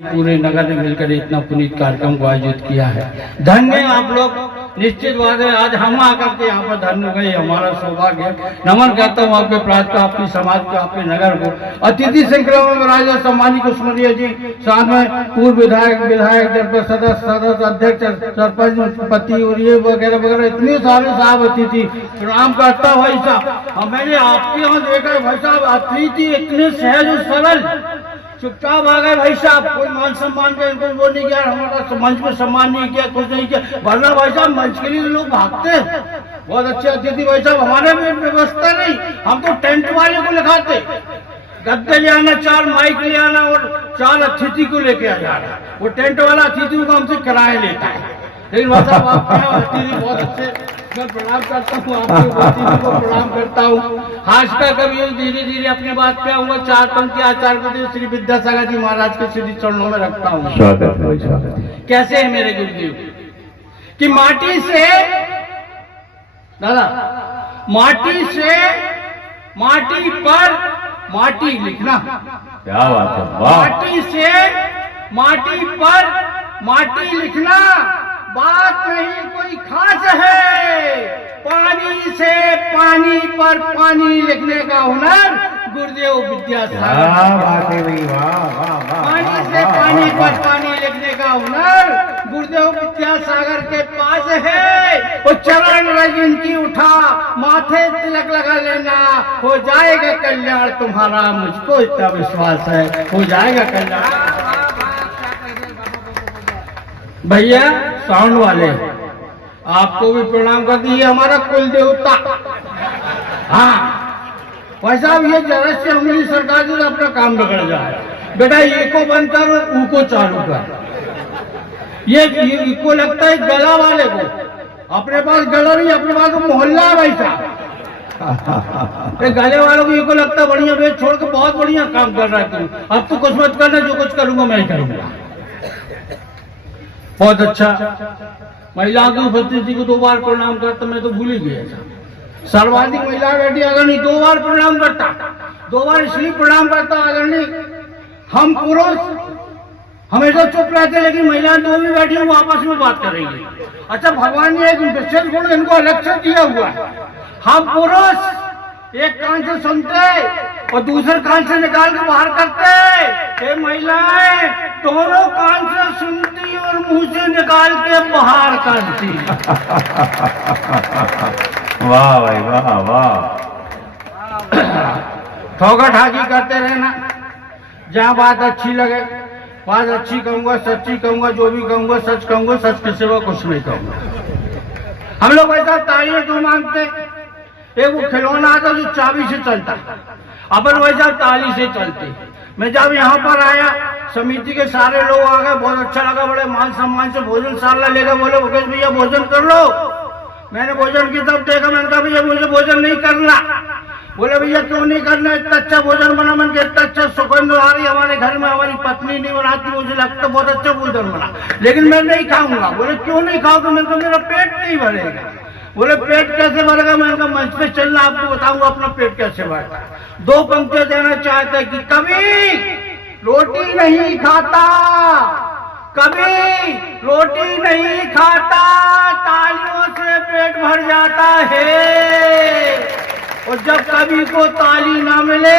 पूरे नगर ने मिलकर इतना पुनीत कार्यक्रम को आयोजित किया है। धन्य आप लोग। निश्चित बात है आज हम आकर के यहाँ पर धन्य गए, हमारा सौभाग्य। नमन करता हूँ आपके प्रांत को, आपकी समाज को, आपके नगर को। अतिथि श्रृंखला में राजा सम्मानी कुसुमरिया जी, साथ में पूर्व विधायक, जनपद सदस्य, अध्यक्ष, सरपंच, पति और ये वगैरह वगैरह इतने सारे साहब अतिथि। प्रणाम करता हूँ भाई साहब। मैंने आपके यहाँ देखा भाई साहब, अतिथि इतने सहज और सरल, चुपचाप आ गए भाई साहब। कोई मान सम्मान का इनको वो नहीं किया, हमारा मंच में सम्मान नहीं किया, कुछ नहीं किया। वरना भाई साहब मंच के लिए लोग भागते हैं। बहुत अच्छे अतिथि भाई साहब। हमारे में व्यवस्था नहीं, हम तो टेंट वाले को लिखाते, गद्दे ले आना, 4 माइक ले आना और 4 अतिथि को लेके आ जाना। वो टेंट वाला अतिथि को हमसे किराया लेता है। लेकिन भाई साहब आपके अतिथि बहुत अच्छे, मैं प्रणाम करता हूँ आपके अतिथि को, प्रणाम करता हूँ। हाशका कभी धीरे धीरे अपने बात पे आऊंगा। 4 पंक्ति आचार्य को श्री विद्यासागर जी महाराज के श्री चरणों में रखता हूँ। कैसे है मेरे गुरुदेव कि माटी से दादा, माटी से माटी पर माटी लिखना, क्या बात है, माटी से माटी पर माटी लिखना बात नहीं कोई खास है। पानी से पानी पर पानी लिखने का हुनर गुरुदेव विद्यासागर। पानी से पानी पर पानी लिखने का हुनर गुरुदेव विद्यासागर के पास है। वो चरण रज इनकी उठा, माथे तिलक लगा लेना, हो जाएगा कल्याण तुम्हारा, मुझको इतना विश्वास है, हो जाएगा कल्याण। भैया साउंड वाले आपको भी प्रणाम कर दी, हमारा कुल देवता। हाँ भाई साहब, ये जरा से हमारी सरकार जो अपना काम बिगड़ जाए। बेटा ये को बंद कर और ऊ को चालू कर। ये इको लगता है गला वाले को, अपने पास गला नहीं, अपने पास मोहल्ला है भाई साहब। गले वालों को इको लगता है बढ़िया, वे छोड़ के बहुत बढ़िया काम कर रहा है। अब तो कुछ मत करना, जो कुछ करूंगा मैं ही करूंगा। बहुत अच्छा। महिलाओं की उपस्थिति को 2 बार प्रणाम करता, मैं तो भूल ही गया था। सर्वाधिक महिला बैठी अग्रणी 2 बार प्रणाम करता। 2 बार इसलिए प्रणाम करता अग्रणी, हम पुरुष हमेशा चुप रहते, लेकिन महिलाएं 2 भी बैठी वो आपस में बात कर रही है। अच्छा, भगवान ने एक विशेष गुण इनको अलग से दिया हुआ है। हम पुरुष एक कान से सुनते और दूसरे कान से निकाल के बाहर करते। महिलाएं दोनों कान से सुनती और मुंह से निकाल के बाहर करती। वाह भाई वाह वाह। ठोका ठाकी करते रहना, जहाँ बात अच्छी लगे बात अच्छी कहूंगा, सच्ची कहूंगा, जो भी कहूंगा सच कहूंगा, सच के सिवा कुछ नहीं कहूंगा। हम लोग ऐसा तालियां क्यों मांगते? एक वो खिलौना आता जो चाबी से चलता, अपन वैसा ताली से चलते। मैं जब यहाँ पर आया, समिति के सारे लोग आ गए, बहुत अच्छा लगा, बड़े मान सम्मान से भोजन साला लेकर बोले मुकेश भैया भोजन कर लो। मैंने भोजन की तब देखा, मैंने कहा भैया मुझे भोजन नहीं करना। बोले भैया क्यों नहीं करना, इतना अच्छा भोजन बना। मैंने इतना अच्छा सुगंध आ रही हमारे घर में, हमारी पत्नी नहीं बनाती, मुझे लगता बहुत अच्छा भोजन बना, लेकिन मैं नहीं खाऊंगा। बोले क्यों नहीं खाओगे? मैंने कहा मेरा पेट नहीं भरेगा। बोले पेट कैसे भरेगा? मैंने कहा मंच पे चलना, आपको बताऊंगा अपना पेट कैसे भरता। 2 पंक्तियां देना चाहता है कि कभी रोटी नहीं खाता, कभी रोटी नहीं खाता, तालियों से पेट भर जाता है, और जब कभी को ताली ना मिले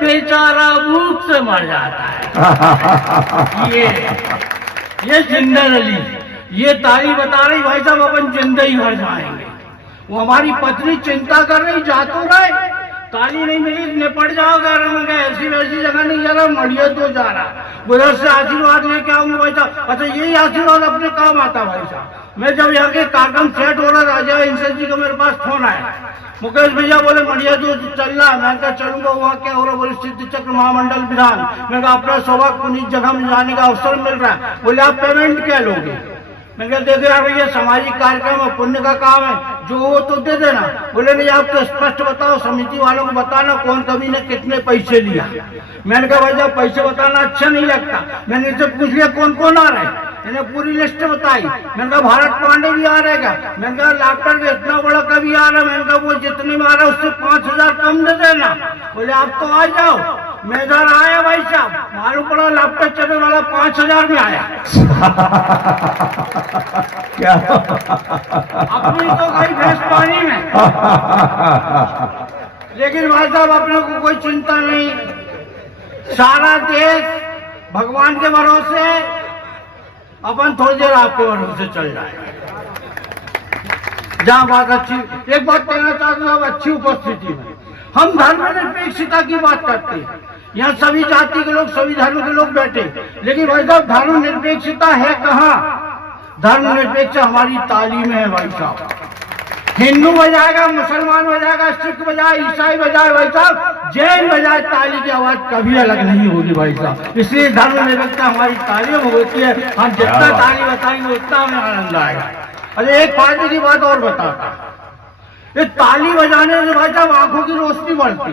बेचारा भूख से मर जाता है। ये जिंदर अली, ये ताली बता रही भाई साहब अपन जिंदा ही मर जाएंगे। वो हमारी पत्नी चिंता कर रही, जा तो रहे, ताली नहीं मिली, निपट जाओगे। ऐसी वैसी जगह नहीं जा रहा, मड़िया तो जा रहा। उधर से आशीर्वाद लेके आऊंगा भाई साहब। अच्छा, यही आशीर्वाद अपने काम आता भाई साहब। मैं जब यहाँ के कार्यक्रम सेट हो रहा, राजा इंसर जी का मेरे पास फोन आया, मुकेश भैया बोले मड़िया तो चल रहा। मैं कहा चलूंगा, वहाँ क्या हो रहा? बोले सिद्ध चक्र महामंडल विधान। मैं कहा अपना सौभाग्य पुनीत जगह में जाने का अवसर मिल रहा है। बोले आप पेमेंट क्या लोगे? मैंने कहा देखो यार भैया, सामाजिक कार्यक्रम है, पुण्य का काम है, जो हो तो दे देना। बोले नहीं, आप तो स्पष्ट बताओ, समिति वालों को बताना कौन कभी ने कितने पैसे लिया। मैंने कहा भाई साहब पैसे बताना अच्छा नहीं लगता। मैंने इनसे पूछ लिया कौन कौन आ रहे हैं, इन्हें पूरी लिस्ट बताई। मैंने कहा भारत पांडे भी आ रहेगा। मैंने कहा लाकर के इतना बड़ा कवि आ रहा है। मैंने कहा वो जितने में आ रहा है उससे 5000 कम दे देना। बोले आप तो आ जाओ। मैं इधर आया भाई साहब, मालूम पड़ा लैपटॉप चलने वाला 5,000 में आया। क्या अपनी तो गई भैंस पानी में, लेकिन भाई साहब अपने को कोई चिंता नहीं, सारा देश भगवान के भरोसे, अपन थोड़ी देर आपके भरोसे चल जाए। जहाँ बात अच्छी, एक बात कहना चाहता हूँ, अच्छी उपस्थिति में हम धर्मनिरपेक्षता की बात करते हैं। यहाँ सभी जाति के लोग, सभी धर्म के लोग बैठे, लेकिन भाई साहब धर्मनिरपेक्षता है कहाँ? धर्मनिरपेक्ष हमारी तालीम है भाई साहब। हिंदू बजाएगा, मुसलमान बजाएगा, सिख बजाए, ईसाई बजाए भाई साहब, जैन बजाए, ताली की आवाज कभी अलग नहीं होगी भाई साहब। इसलिए धर्मनिरपेक्षता हमारी तालीम होती है। हम जितना ताली बताएंगे उतना हमें आनंद आएगा। अरे एक फायदे की बात और बताता, ये ताली बजाने से भाई साहब आंखों की रोशनी बढ़ती।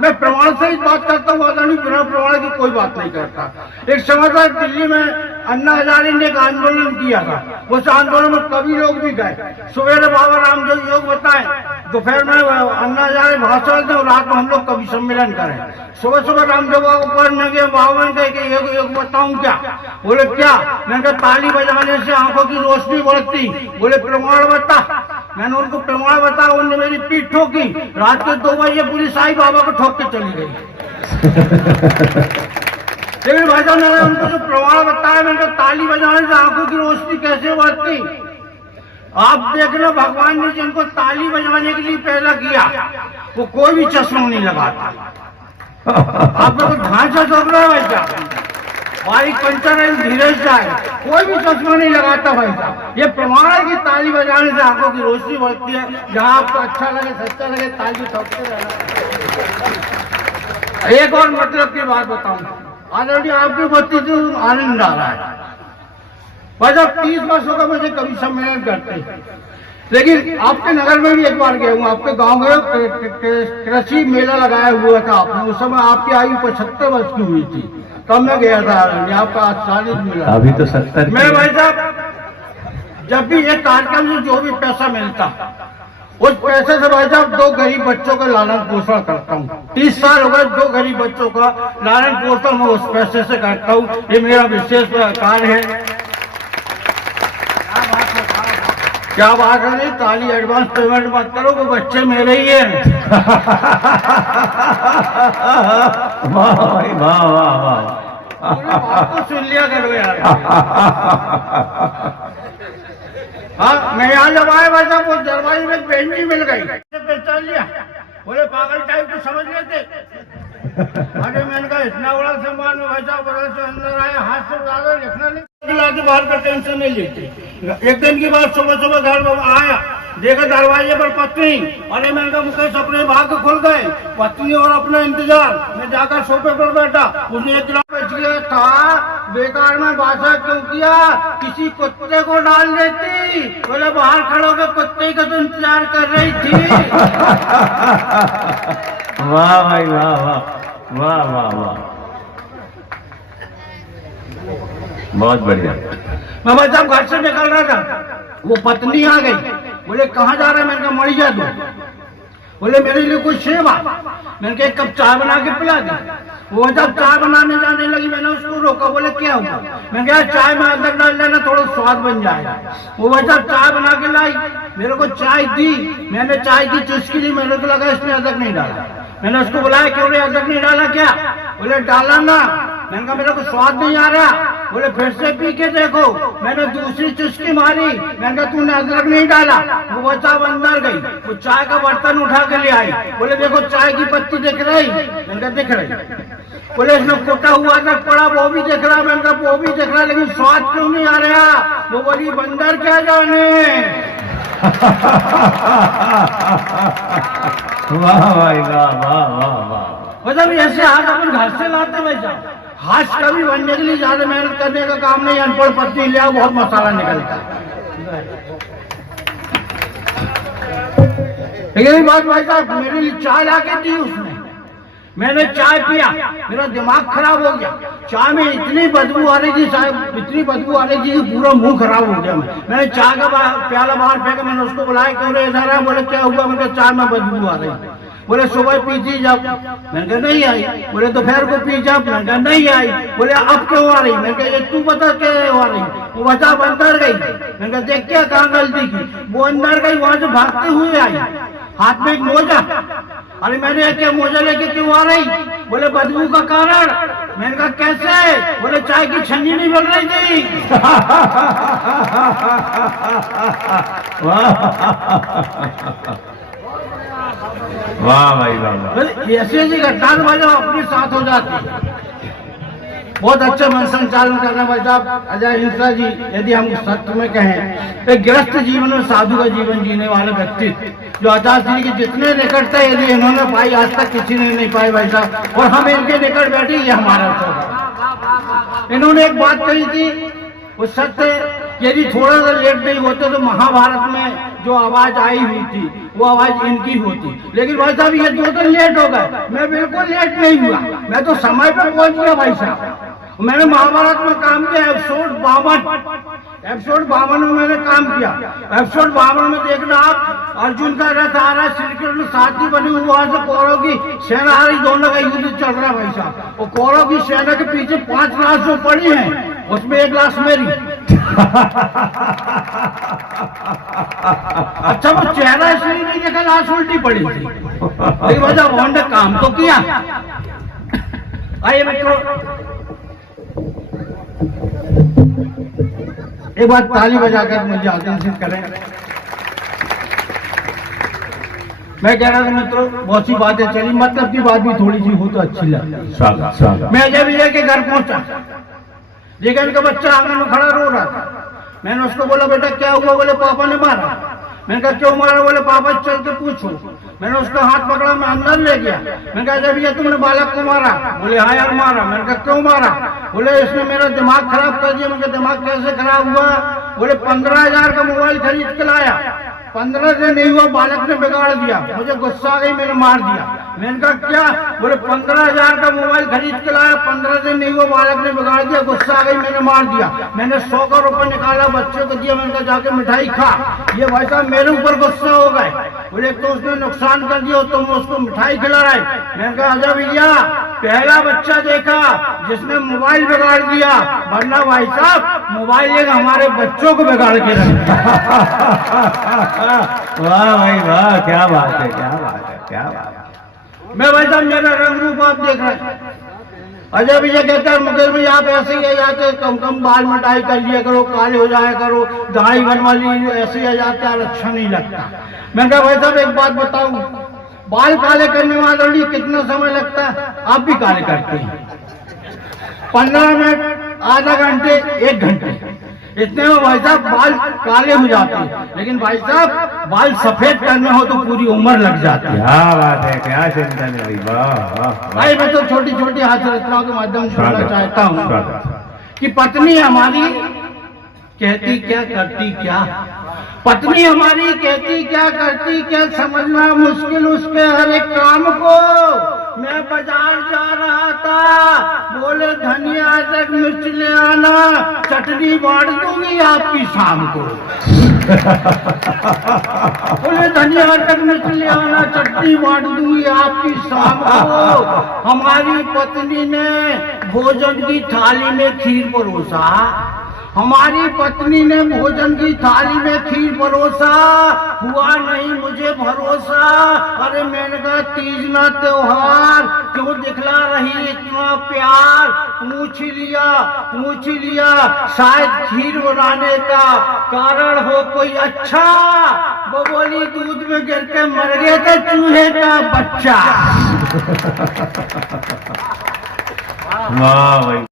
मैं प्रमाण से ही बात करता हूँ, बिना प्रमाण की कोई बात नहीं करता। एक समय था दिल्ली में अन्ना हजारे ने एक आंदोलन किया था, उस आंदोलन में कवि लोग भी गए। सवेरे बाबा रामदेव योग बताए, दोपहर में अन्ना हजारे भाषण दें और रात में हम लोग कवि सम्मेलन करें। सुबह सुबह रामदेव बाबा पढ़ने गए, बाबा ने कहे योग योग बताऊं क्या? बोले क्या? मैंने कहा ताली बजाने से आंखों की रोशनी बढ़ती। बोले प्रमाण बता। मैंने उनको प्रमाण बताया, उन्होंने मेरी पीठ ठोकी। रात के 2 बजे पुलिस आई, बाबा को ठोक के चली गई। लेकिन भाई साहब मैंने उनको जो प्रमाण बताया, मैंने ताली बजाने से आंखों की रोशनी कैसे बढ़ती। आप देख लो, भगवान ने जिनको ताली बजाने के लिए पैदा किया वो कोई भी चश्मा नहीं लगाता। आप लोग ढांचा सोच रहे हो भाई साहब, बाइक पंचर है धीरज जाए, कोई भी चश्मा नहीं लगाता भाई साहब। ये प्रमाण है कि ताली बजाने से आंखों की रोशनी बढ़ती है। जहाँ आपको अच्छा लगे, सच्चा लगे, ताली ठोकते रहना। एक और मतलब की बात बताऊं, ऑलरेडी आपकी बच्ची तो आनंद आ रहा है भाई साहब। 30 वर्षों का मुझे कवि सम्मेलन करते हैं, लेकिन आपके नगर में भी एक बार गया हूँ। आपके गांव में कृषि मेला लगाया हुआ था आपने, उस समय आपकी आयु 75 वर्ष की हुई थी, तब मैं गया था। आपका 40 मिला, अभी तो 70। मैं भाई साहब जब भी एक कार्यक्रम से जो भी पैसा मिलता, उस पैसे से भाई साहब 2 गरीब बच्चों का लालन पोषण करता हूँ। 30 साल हो गए, 2 गरीब बच्चों का लालन पोषण मैं उस पैसे से करता हूँ। ये मेरा विशेष कार्य है। क्या बात है? नहीं, ताली एडवांस पेमेंट मत करो, वो बच्चे मेरे ही हैं। वाह भाई वाह वाह वाह, आपको सुन लिया करो यार। हाँ, मैं यहाँ जब आया भाई साहब, वो दरवाजे में पेंजी मिल गई, पहचान लिया। बोले पागल टाइप तो समझ लेते। अरे मैंने कहा इतना बड़ा सामान में भाई साहब बगल से अंदर आया, हाथ से ज्यादा लिखना नहीं, के बाहर का टेंशन नहीं लेते। एक दिन की बात, सुबह सुबह घर में आया, देखा दरवाजे पर पत्नी। अरे मैंने कहा मुकेश अपने भाग खुल गए, पत्नी और अपना इंतजार। मैं जाकर सोफे पर बैठा, उसने एक गिलास बच गया था, बेकार में बासा क्यों किया, किसी कुत्ते को डाल देती। बोले बाहर खड़े होकर कुत्ते का तो इंतजार कर रही थी। वाह भाई वाह वाह वाह वाह वाह, बहुत बढ़िया। मैं भाई साहब घर से निकल रहा था, वो पत्नी आ गई। बोले कहाँ जा रहा है? मैंने कहा मरी जा दो। बोले मेरे लिए कोई सेवा। मैंने कहा 1 कप चाय बना के पिला दी। वो जब चाय बनाने जाने लगी, मैंने उसको रोका। बोले क्या हुआ? मैंने कहा चाय में अदरक डाल देना, थोड़ा स्वाद बन जाएगा। वो वजह चाय बना के लाई, मेरे को चाय दी। मैंने चाय की चुस्की ली, मेरे को लगा इसने अदरक नहीं डाला। मैंने उसको बुलाया, क्यों रे अदरक नहीं डाला क्या? बोले डाला ना। मैंने कहा मेरे को स्वाद नहीं आ रहा। बोले फिर से पी के देखो। मैंने दूसरी चुस्की मारी, मैंने कहा तूने अदरक नहीं डाला। वो बच्चा अंदर गई, वो चाय का बर्तन उठा के ले आई। बोले देखो चाय की पत्ती दिख रही? मैंने कहा दिख रही। बोले इसमें कुटा हुआ अदरक पड़ा, वो भी दिख रहा। मैंने कहा वो भी दिख रहा, लेकिन स्वाद क्यों नहीं आ रहा? वो बोली बंदर क्या जाने। वाह भाई वाह वाह वाह वाह। मतलब ऐसे हाथ अपन घर से लाते वैसा हाथ कभी बनने के लिए ज्यादा मेहनत करने का काम नहीं। अनपढ़ पत्नी लिया, बहुत मसाला निकलता है। लेकिन बात भाई साहब, मेरे लिए चाय ला के दी उसने। मैंने चाय पिया, मेरा दिमाग खराब हो गया। चाय में इतनी बदबू आ रही थी साहब, इतनी बदबू आ रही थी कि पूरा मुंह खराब हो गया। मैंने चाय का प्याला बाहर फेंका। मैंने उसको बुलाया, क्यों रे इधर है? बोले क्या हुआ? मैंने चाय में बदबू आ रही। बोले सुबह पी थी जब, मैंने कहा नहीं आई। बोले दोपहर को पी जब, मैंने कहा नहीं आई। बोले अब क्यों आ रही? मैंने कहा ये तू बता क्या आ रही? वो बता अंदर गई। मैंने कहा देख क्या कहाँ गलती की? वो अंदर गई, वहां से भागते हुए आई, हाथ में एक मोजा। अरे मैंने क्या मोजा लेके क्यों आ रही? बोले बदबू का कारण। मैंने कहा कैसे? बोले चाय की छन्नी नहीं बन रही थी। वाह भाई वाह। ऐसी ऐसी घटना तो अपने साथ हो जाती। बहुत अच्छा मन संचालन करना भाई साहब अजय हिंसा जी। यदि हम सत्य में कहें, एक गृहस्थ जीवन में साधु का जीवन जीने वाले व्यक्ति जो आचार्य श्री के जितने निकट थे, यदि इन्होंने पाई आज तक किसी ने नहीं पाई भाई साहब, और हम इनके निकट बैठे, ये हमारा सौभाग्य। इन्होंने एक बात कही थी, वो सत्य, यदि थोड़ा सा लेट नहीं होते तो महाभारत में जो आवाज आई हुई थी वो आवाज इनकी होती। लेकिन भाई साहब ये 2 दिन लेट हो गए, मैं बिल्कुल लेट नहीं हुआ, मैं तो समय पर पहुंच गया भाई साहब। मैंने महाभारत में काम किया, एपिसोड 52 में मैंने काम किया। एपिसोड 52 में देखना आप, अर्जुन का रथ आ रहा है, श्री कृष्ण साथी बने हुए, वहां से कौरव की सेना आ रही, दोनों का युद्ध चल रहा है भाई साहब। और कौरव की सेना के पीछे 5 लाश जो पड़ी हैं, उसमें 1 लाश मेरी। अच्छा वो चेहरा इसलिए नहीं देखा, लाश उल्टी पड़ी थी। लेकिन वजह उन्होंने काम तो किया। आइए मित्रों, एक बार ताली बजाकर मुझे आदेशित करें। मैं कह रहा था मित्रों, बहुत सी बातें चली, मतलब की बात भी थोड़ी सी हो तो अच्छी लगी। मैं अजय विजय के घर पहुंचा, देखा इनका बच्चा आंगन में खड़ा रो रहा था। मैंने उसको बोला बेटा क्या हुआ? बोले पापा ने मारा। मैंने कहा क्यों मारा? बोले पापा चल के पूछो। मैंने उसका हाथ पकड़ा, मैं अंदर ले गया। मैंने कहा जब ये तुमने बालक को मारा? बोले हाँ यार मारा। मैंने कहा क्यों मारा? बोले इसने मेरा दिमाग खराब कर दिया। मैंने कहा दिमाग कैसे खराब हुआ? बोले 15,000 का मोबाइल खरीद के लाया, 15 दिन नहीं हुआ बालक ने बिगाड़ दिया। मुझे गुस्सा आ गई, मैंने मार दिया। मैंने कहा क्या? बोले 15,000 का मोबाइल खरीद के लाया, 15 दिन नहीं हुआ बालक ने बिगाड़ दिया, गुस्सा आ गई, मैंने मार दिया। मैंने 100 का रुपए निकाला, बच्चे को दिया, मैंने कहा जाके मिठाई खा। ये भाई साहब मेरे ऊपर गुस्सा हो गए। बोले तो उसने नुकसान कर दिया, तुम उसको मिठाई खिला रहे। मैंने कहा अजय भैया पहला बच्चा देखा जिसने मोबाइल बिगाड़ दिया, वरना भाई साहब मोबाइल एक हमारे बच्चों को बिगाड़ के रखा। वाह भाई वाह, क्या बात है, क्या बात है, क्या बात है। मैं भाई साहब मेरा रंग रूप आप देख रहे हैं। अजय भैया कहते हैं मुकेश भाई आप ऐसे ही आ जाते, कम कम बाल मिटाई कर लिया करो, काले हो जाया करो, दाढ़ी बनवा ली, ऐसे ही आ जाते हैं, अच्छा नहीं लगता। मैंने कहा भाई साहब एक बात बताऊं, बाल काले करने वाले लिए कितना समय लगता है? आप भी काले करते हैं 15 मिनट, आधा घंटे, 1 घंटे, इतने में भाई साहब बाल काले हो जाते हैं। लेकिन भाई साहब बाल सफेद करने हो तो पूरी उम्र लग जाती है। क्या बात है, क्या चिंता नहीं। वाह भाई मैं तो छोटी छोटी हाथ रचनाओं के माध्यम से बोलना चाहता हूँ कि पत्नी हमारी कहती क्या करती क्या, पत्नी हमारी कहती क्या करती क्या, समझना मुश्किल उसके हर एक काम को। मैं बाजार जा रहा था, बोले धनिया तक मिर्च ले आना, चटनी बांट दूंगी आपकी शाम को। बोले धनिया तक मिर्च ले आना, चटनी बांट दूंगी आपकी शाम को। हमारी पत्नी ने भोजन की थाली में खीर परोसा, हमारी पत्नी ने भोजन की थाली में खीर परोसा, हुआ नहीं मुझे भरोसा। अरे मैंने कहा तीज ना त्योहार, क्यों दिखला रही इतना प्यार? पूछ लिया शायद खीर बनाने का कारण हो कोई अच्छा। वो बोली दूध में गिर के मर गए थे चूहे का बच्चा। वाह भाई।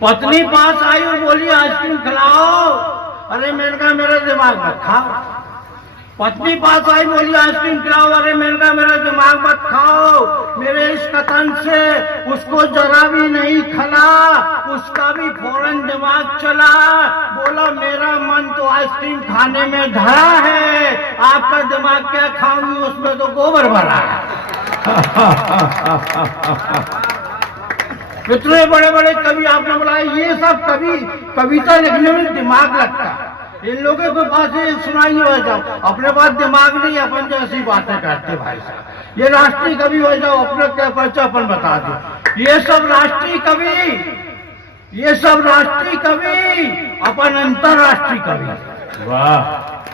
पत्नी पास आई और बोली आइसक्रीम खिलाओ। अरे मैंने कहा मेरा दिमाग मत खाओ। पत्नी पास आई बोली आइसक्रीम खिलाओ। अरे मैंने कहा मेरा दिमाग मत खाओ। मेरे इस कथन से उसको जरा भी नहीं खला, उसका भी फौरन दिमाग चला। बोला मेरा मन तो आइसक्रीम खाने में धरा है, आपका दिमाग क्या खाऊंगी, उसमें तो गोबर भरा है। इतने बड़े बड़े कवि आपने बुलाए, ये सब कवि कविता लिखने में दिमाग लगता है। इन लोगों को बातें सुनाइए भाई साहब, अपने पास दिमाग नहीं, अपन जो ऐसी बातें करते भाई साहब। ये राष्ट्रीय कवि भाई साहब अपने क्या परिचय अपन बता दो। ये सब राष्ट्रीय कवि, ये सब राष्ट्रीय कवि, अपन अंतरराष्ट्रीय कवि। वाह,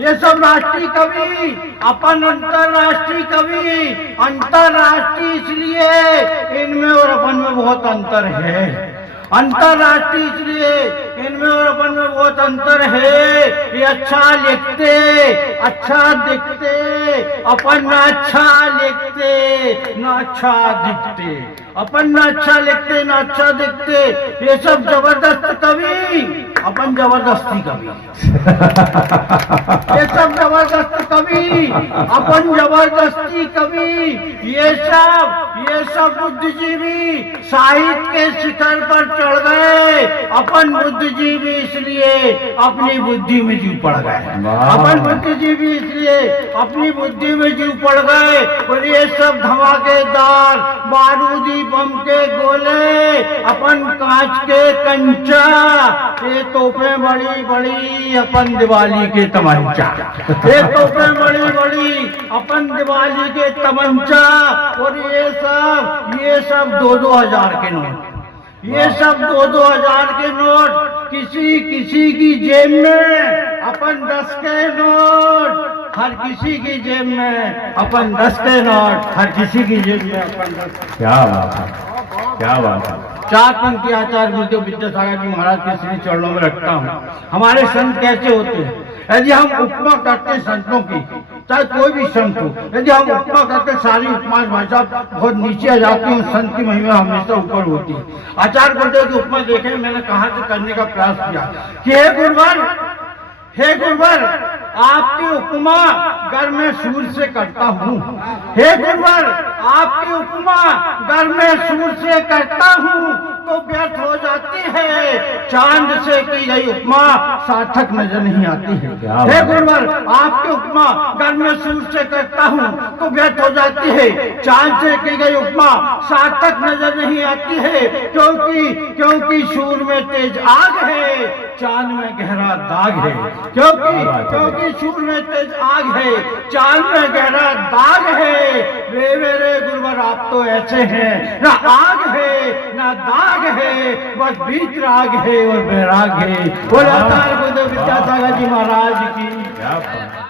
ये सब राष्ट्रीय कवि, अपन अंतरराष्ट्रीय कवि। अंतरराष्ट्रीय इसलिए इनमें और अपन में बहुत अंतर है। अंतरराष्ट्रीय इसलिए इनमें और अपन में बहुत अंतर है। ये अच्छा लिखते, अच्छा दिखते, अपन न अच्छा लिखते न अच्छा दिखते, अपन न अच्छा लिखते न अच्छा दिखते। ये सब जबरदस्त कवि, अपन जबरदस्ती कवि। ये सब जबरदस्त कवि, अपन जबरदस्ती कवि। ये सब बुद्धिजीवी साहित्य के शिखर पर चढ़ गए। अपन बुद्धिजीवी इसलिए अपनी बुद्धि में जीव पड़ गए। अपन बुद्धिजीवी इसलिए अपनी बुद्धि में जीव पड़ गए। और ये सब धमाकेदार बारूदी बम के गोले, अपन कांच के कंचा, ये तोपें बड़ी बड़ी, अपन दिवाली के तमंचा। ये तोपें बड़ी बड़ी, अपन दिवाली के तमंचा। और ये सब 2-2 हजार के नोट, ये सब 2-2 हजार के नोट किसी की जेब में। अपन 10 के नोट हर किसी की जेब में, अपन 10 के नोट हर किसी की जेब में, अपन 10। क्या बात है, क्या बात है। चार पंक्ति आचार्य गुरुदेव विद्यासागर जी महाराज के श्री चरणों में रखता हूँ। हमारे संत कैसे होते हैं? यदि हम उपमा करते हैं संतों की, चाहे कोई भी संत हो, यदि हम उपमा करते हैं, सारी उपमा भाई साहब बहुत नीचे आ जाती है, संत की महिमा हमेशा ऊपर होती है। आचार्य गुरुदेव की उपमा देखे, मैंने कहा से करने का प्रयास किया कि हे गुरुवर, आपकी उपमा घर में सूर्य से करता हूँ। हे गुरुवर, आपकी उपमा घर में सूर्य से करता हूँ तो व्यर्थ हो जाती है। चांद से की गई उपमा सार्थक नजर नहीं आती है। हे गुरुवर, आपकी उपमा घर में सूर्य से करता हूँ तो व्यर्थ हो जाती है। चांद से की गई उपमा सार्थक नजर नहीं आती है। क्योंकि सूर्य में तेज आग है, चांद में गहरा दाग है। क्योंकि सूर्य में तेज आग है, चांद में गहरा दाग है। वे मेरे गुरुवर, आप तो ऐसे हैं, ना आग है ना दाग है, बस बीच राग है और बैराग है। बोला आचार्य गुरुदेव विद्यासागर जी महाराज की।